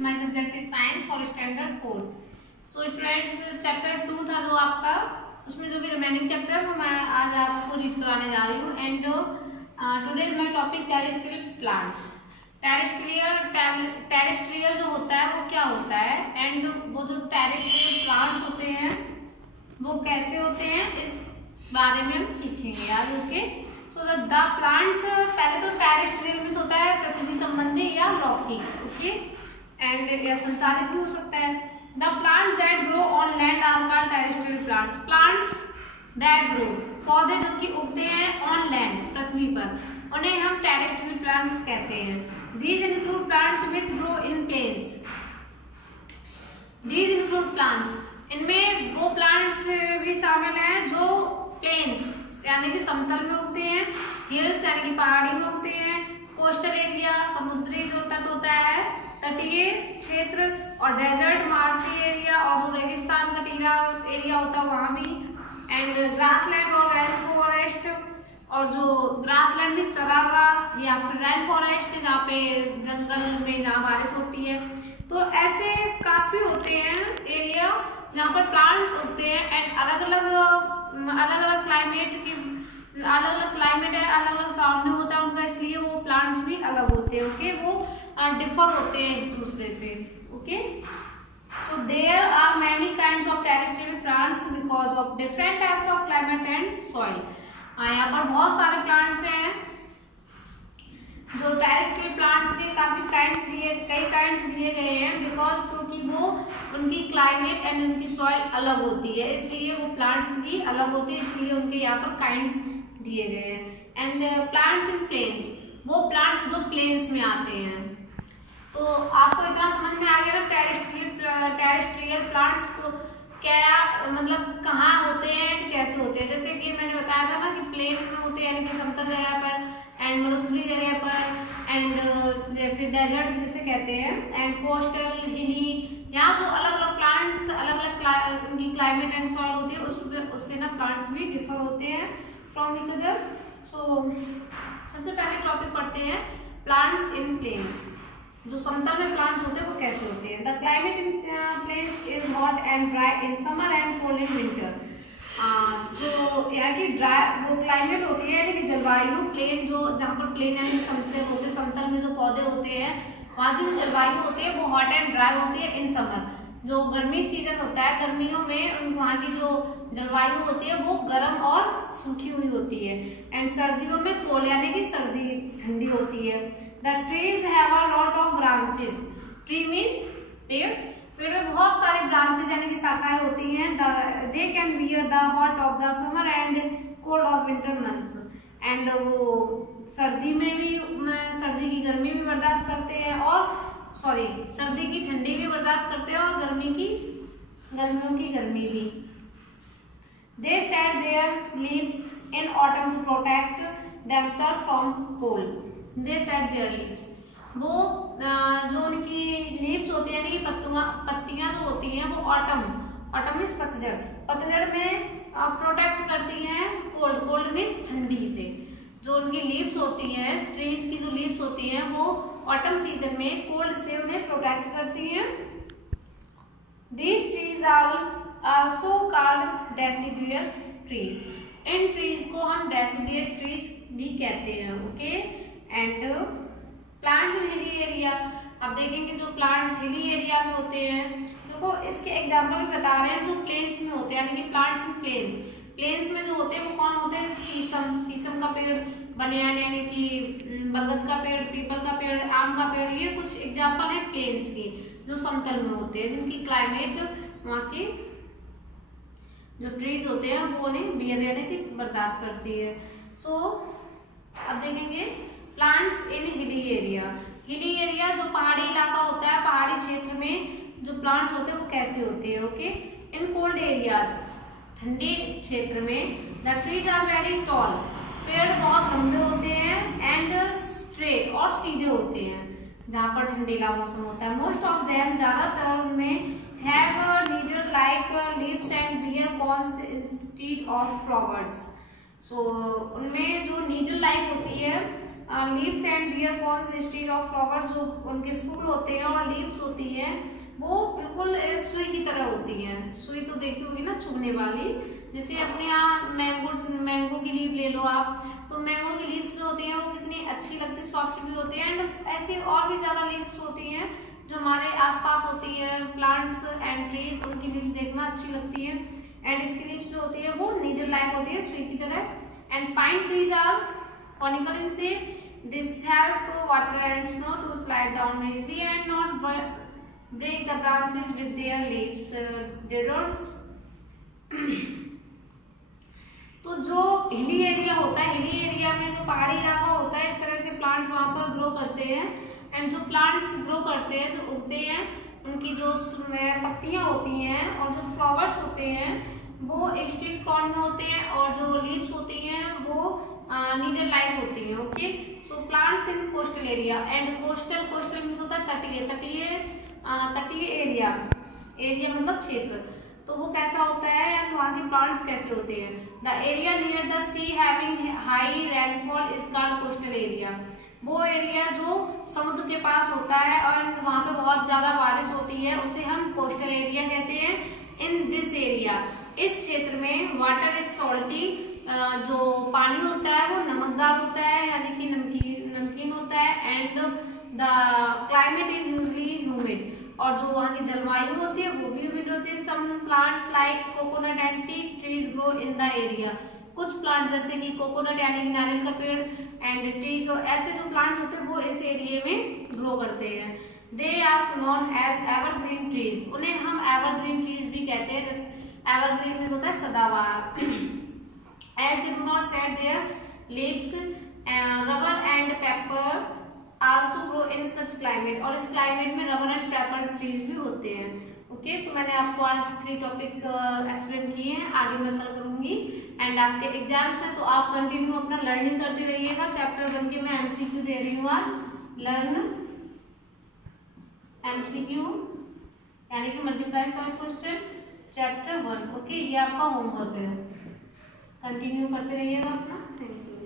My subject is science for standard 4। So students, chapter 2 था जो आपका, उसमें जो भी रिमेनिंग चैप्टर है वो मैं आज आपको रीड कराने जा रही हूँ। And today is my topic terrestrial plants. Terrestrial जो होता है वो क्या होता है, एंड वो जो टेरेस्ट्रियल प्लांट्स होते हैं वो कैसे होते हैं, इस बारे में हम सीखेंगे यार। ओके, सो द प्लांट्स, पहले तो टेरेस्ट्रियल मींस होता है पृथ्वी संबंधी या लौकिक, ओके, एंड या संसारित भी हो सकता है। The plants that grow on land are called terrestrial plants. Plants that grow, पौधे जो कि उगते हैं ऑन लैंड, पृथ्वी पर, उन्हें हम टेरेस्ट्रियल प्लांट्स कहते हैं। These include plants which grow in plains. These include plants, इनमें वो प्लांट्स भी शामिल हैं जो प्लेन्स यानी कि समतल में उगते हैं, हिल्स यानी कि पहाड़ी में उगते हैं, कोस्टल एरिया समुद्री जो तट होता है, तटीय क्षेत्र, और डेजर्ट मार्सी एरिया, और जो रेगिस्तान का टीला एरिया होता है वहां भी, एंड ग्रासलैंड और रेन फॉरेस्ट, और जो ग्रासलैंड में चरागाह या फिर रेन फॉरेस्ट जहाँ पे जंगल में जहाँ बारिश होती है। तो ऐसे काफी होते हैं एरिया जहाँ पर प्लांट्स उगते हैं, एंड अलग अलग क्लाइमेट की अलग अलग क्लाइमेट है, अलग अलग सराउंडिंग होता है उनका, इसलिए वो प्लांट्स भी अलग होते हैं। ओके, वो डिफर होते हैं एक दूसरे से। Okay, so there are many kinds of terrestrial plants because of different types of climate and soil. यहाँ पर बहुत सारे प्लांट्स हैं जो टेरेस्ट्रियल प्लांट्स के कई काइंड्स दिए गए हैं, बिकॉज क्योंकि वो उनकी क्लाइमेट एंड उनकी सॉइल अलग होती है, इसलिए वो प्लांट्स भी अलग होती है, इसलिए उनके यहाँ पर काइंड्स दिए गए हैं। एंड प्लांट्स इन प्लेन्स, वो प्लांट्स जो प्लेन्स में आते हैं। तो आपको इतना समझ में आ गया ना टेरेस्ट्रियल प्लांट्स को क्या मतलब, कहाँ होते हैं, कैसे होते हैं। जैसे कि मैंने बताया था ना कि प्लेन में होते हैं यानी कि समतल जगह पर, एंड मरुस्थलीय जगह पर, एंड जैसे डेजर्ट जिसे कहते हैं, एंड कोस्टल हिली, यहाँ जो अलग अलग प्लांट्स अलग अलग उनकी क्लाइमेट एंड सॉइल होती है उससे ना प्लांट्स भी डिफर होते हैं फ्रॉम ईच अदर। सो सबसे पहले टॉपिक पढ़ते हैं प्लांट्स इन प्लेन्स। जो समतल में प्लांट्स होते हैं वो कैसे होते हैं। The climate in plains is hot and dry in summer and cold in winter. जो यहाँ की ड्राई वो क्लाइमेट होती है यानी कि जलवायु, प्लेन जो जहाँ पर प्लेन यानी समतल होते हैं, समतल में जो पौधे होते हैं वहाँ की जो जलवायु होती है वो हॉट एंड ड्राई होती है इन समर। जो गर्मी सीजन होता है, गर्मियों में वहाँ की जो जलवायु होती है वो गर्म और सूखी हुई होती है, एंड सर्दियों में कोल्ड यानी कि सर्दी ठंडी होती है। The trees have a lot of branches. Tree means पेड़, पेड़ में बहुत सारे ब्रांचेस यानी कि शाखाएं होती हैं। They can bear the hot of the summer and cold of winter months. And वो सर्दी में भी सर्दी की गर्मी भी बर्दाश्त करते हैं, और सर्दी की ठंडी भी बर्दाश्त करते हैं, और गर्मियों की गर्मी भी। They shed their leaves in autumn to protect themselves from cold. They shed their leaves. वो जो उनकी लीव्स होती है यानी कि पत्तियां जो होती हैं वो ऑटम मीन्स पतझड़ में प्रोटेक्ट करती हैं कोल्ड मीन्स ठंडी से। जो उनकी लीव्स होती हैं, ट्रीज की जो लीव्स होती हैं वो ऑटम सीजन में कोल्ड से उन्हें प्रोटेक्ट करती हैं। These trees are also called deciduous trees. In trees को हम deciduous trees भी कहते हैं। Okay, and plants in hilly area. अब देखेंगे जो प्लांट्स हिली एरिया में होते हैं, देखो इसके एग्जांपल भी बता रहे हैं जो प्लेन्स में होते हैं यानी कि प्लांट्स इन प्लेन्स में जो होते हैं वो कौन होते हैं, शीशम का पेड़, बनियान यानी कि बरगद का पेड़, पीपल का पेड़, आम का पेड़, ये कुछ एग्जाम्पल है प्लेन्स के जो समतल में होते हैं, जिनकी क्लाइमेट वहाँ की जो ट्रीज होते हैं वो उन्हें बियर यानी कि बर्दाश्त करती है। सो अब देखेंगे plants in hilly area. Hilly area जो पहाड़ी इलाका होता है, पहाड़ी क्षेत्र में जो प्लांट्स होते हैं वो कैसे होते हैं। ओके, इन कोल्ड एरियाज, ठंडी क्षेत्र में, the trees are very tall, पेड़ बहुत लंबे होते हैं, एंड स्ट्रेट और सीधे होते हैं जहाँ पर ठंडीला मौसम होता है। मोस्ट ऑफ देम, ज्यादातर उनमें, have needle like leaves and bear cones instead of flowers. So उनमें जो नीडल लाइक होती है leaves and bear cones instead of flowers, जो उनके फूल होते हैं और लीव्स होती हैं वो बिल्कुल सुई की तरह होती हैं। सुई तो देखी होगी ना, चुभने वाली। जैसे अपने यहाँ मैंगो की लीव ले लो आप, तो मैंगो की लीव्स जो होती हैं वो कितनी अच्छी लगती है, सॉफ्ट भी होती है। एंड ऐसी और भी ज्यादा लीव्स होती हैं जो हमारे आसपास होती है, प्लांट्स एंड ट्रीज, उनकी लीव्स देखना अच्छी लगती है। एंड इसकी लीव्स जो होती है वो नीडल लाइक होती है, सुई की तरह। And pine trees are conical in shape. This help to water and snow to slide down easily and not break the branches with their leaves. तो जो हिली एरिया होता है, हिली एरिया में जो पहाड़ी इलाका होता है, इस तरह से प्लांट्स वहां पर ग्रो करते हैं। एंड जो प्लांट्स ग्रो करते हैं, जो उगते हैं, उनकी जो पत्तियां होती हैं और जो फ्लावर्स होते हैं वो स्ट्रीट कॉर्न में होते हैं, और जो लीव्स होती हैं वो नीडल लाइक होती है। Okay, so plants in coastal area and coastal means होता है तटीय एरिया मतलब क्षेत्र। तो वो कैसा होता है एंड वहाँ के प्लांट्स कैसे होते हैं। The area near the sea having high rainfall is called coastal area. वो एरिया जो समुद्र के पास होता है और वहाँ पे बहुत ज्यादा बारिश होती है, उसे हम कोस्टल एरिया कहते हैं। इन दिस एरिया, इस क्षेत्र में वाटर इज सॉल्टी, जो पानी होता है वो नमकदार होता है, यानी कि नमकीन होता है। And the climate is usually humid, और जो वहाँ की जलवायु होती है वो भी ह्यूमिड होती है। Some plants like coconut and tea trees grow in the area. कुछ प्लांट्स जैसे कि कोकोनट यानी कि नारियल का पेड़ एंड ट्री, ऐसे जो प्लांट्स होते हैं वो इस एरिया में ग्रो करते हैं। They are known as evergreen trees, उन्हें हम एवरग्रीन ट्रीज भी कहते हैं। एवरग्रीन में होता है सदाबहार। As they do not shed their leaves, rubber and pepper also grow in such climate, और इस क्लाइमेट में रबर एंड पेपर ट्रीज भी होते हैं। ओके, तो मैंने आपको आज 3 टॉपिक एक्सप्लेन किए हैं, आगे मैं कल करूंगी। एंड आपके एग्जाम्स है तो आप कंटिन्यू अपना लर्निंग करते रहिएगा। चैप्टर 1 के मैं एमसीक्यू दे रही हूँ आज, लर्न एमसीक्यू यानी कि multiply choice question chapter 1। Okay, ये आपका होमवर्क है, कंटिन्यू करते रहिएगा अपना। Thank you.